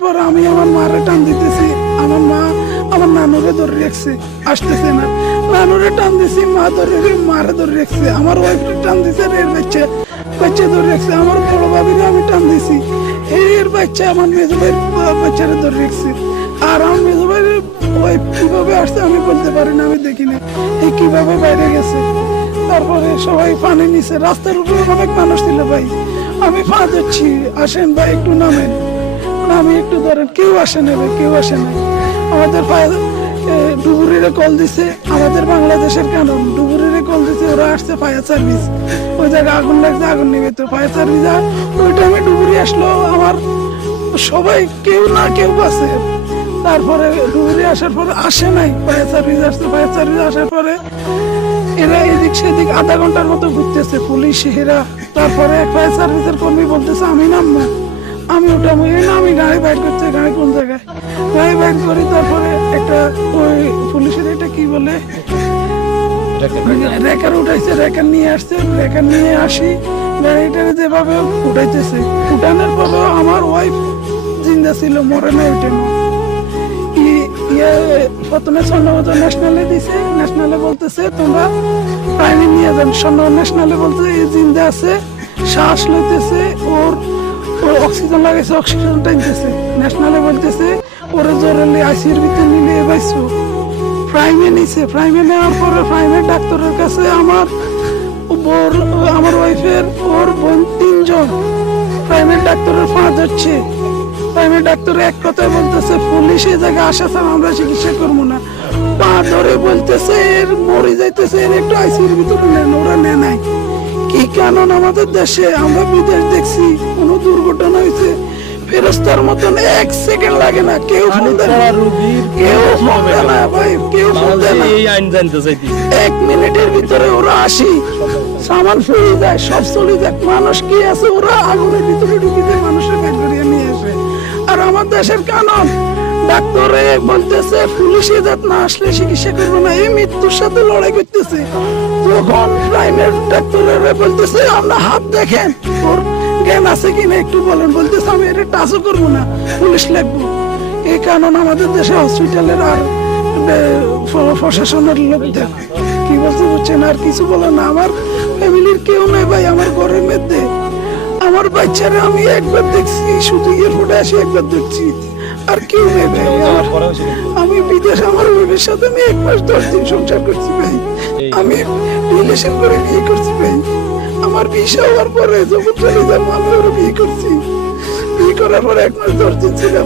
পর আমি আমার মারে টান দিতেছি। আমার মা আমার নানুরে ধরে রাখছে। আসতেছে না। নানুরে টান দিছি, মা ধরে মারে ধরে রাখছে। আমার ওয়াইফরে টান দিছে এর বাচ্চা। বাচ্চা ধরে রাখছে। আমার বড় ভাবিরে আমি টান দিছি। এর বাচ্চা আমার মেজো ভাইয়ের বাচ্চারে ধরে রাখছে। আর আমার মেজো ভাইয়ের ওয়াইফ কীভাবে আসছে আমি বলতে পারি না, আমি দেখিনি। এই কীভাবে বাইরে গেছে? তারপরে সবাই পানি নিছে। রাস্তার উপরে অনেক মানুষ ছিল ভাই। আমি পা যাচ্ছি আসেন ভাই, একটু নামেন। না আমি একটু ধরেন, কেউ আসে না ভাই, কেউ আসে না আমাদের ডুবুরিরে কল দিছে, আমাদের বাংলাদেশের কারণ ডুবুরিরে কল দিছে, ওরা আসছে ফায়ার সার্ভিস। ওই জায়গায় আগুন লাগছে, আগুন নেবে তো ফায়ার সার্ভিস ওই টাইমে ডুবুরি আসলো, আমার সবাই কেউ না কেউ বাসে তারপরে ডুবুরি আসার পরে আসে নাই, ফায়ার সার্ভিস আসছে, ফায়ার সার্ভিস আসার পরে এরা এদিক সেদিক আধা ঘণ্টার মতো ঘুরতেছে, পুলিশ এরা তারপরে ফায়ার সার্ভিসের কর্মী বলতেছে, আমি নামবো। আমি ওটা এই না, আমি গাড়ি বাইর করতে গাড়ি কোন জায়গায়? গাড়ি বাইর করি, তারপরে একটা ওই পুলিশের এটা কি বলে? রেকার উঠাইছে, রেকার নিয়ে আসছে, রেকার নিয়ে আসি গাড়িটা যেভাবে উঠাইতেছে। উঠানোর পরেও আমার ওয়াইফ জিন্দা ছিল, মরে না ওই টাইমে ই- ইয়ে প্রথমে স্বর্ণগত ন্যাশনালে দিছে ন্যাশনালে বলতেছে, তোমরা প্রাইমে নিয়ে যান। স্বর্ণ ন্যাশনালে বলতে এই জিন্দা আছে, শ্বাস লইতেছে, ওর ওর অক্সিজেন লাগাইছে, অক্সিজেন টাইনতেছে ন্যাশনালে বলতেছে, ওরে জোরালি আইসিউর ভিতরে নিলে বাইছো প্রাইমে নিছে প্রাইমে নেওয়ার পরে প্রাইমের ডাক্তারের কাছে আমার বোর, আমার ওয়াইফের ওর বোন তিনজন। প্রাইভেট ডাক্তারের ফাঁদ হচ্ছে প্রাইভেট ডাক্তার এক কথায় বলতেছে, পুলিশ এই জায়গায় আসা ছাড়া আমরা চিকিৎসা করব না। পা ধরে বলতেছে, এর মরে যাইতেছে, এর একটু আইসিউর ভিতরে নেন, ওরা নেয় নাই। কি কারণ আমাদের দেশে আমরা বিদেশ দেখছি। দুর্ঘটনা হয়েছে। ফেরস্তার মতন এক সেকেন্ড লাগে না কেউ কেউ ফোন না ভাই কেউ ফোন না। এই আইন জানতে চাইছি এক মিনিটের ভিতরে ওরা আসি সামান ফিরে যায় সব চলে যায় মানুষ কি আছে? ওরা আগুনের ভিতরে ঢুকে যায় মানুষের বের করিয়ে নিয়ে আসে। আর আমার দেশের কানন ডাক্তারে বলতেছে পুলিশে যাত না আসলে চিকিৎসা করব না। এই মৃত্যুর সাথে লড়াই করতেছে। তখন প্রাইভেট ডাক্তারেরা বলতেছে আমরা হাত দেখেন জ্ঞান আছে কিনা একটু বলেন। বলতেছে আমি এটা টাচও করব না। পুলিশ লাগবো। এই কারণ আমাদের দেশে হসপিটালের আর প্রশাসনের লোকদের কি বলতে বুঝছেন? আর কিছু বলে না। আমার ফ্যামিলির কেউ নেই ভাই আমার ঘরের মধ্যে। আমার বাচ্চারা আমি একবার দেখছি শুধু এয়ারপোর্টে আসি একবার দেখছি। আর কেউ নেই ভাই। আমার আমি বিদেশ আমার ওয়েবের সাথে আমি এক মাস দশ দিন সংসার করছি ভাই। আমি রিলেশন করে বিয়ে করছি ভাই। আমার বিয়ে হওয়ার পরে যখন আমি বিয়ে করছি বিয়ে করার পরে এক মাস দশ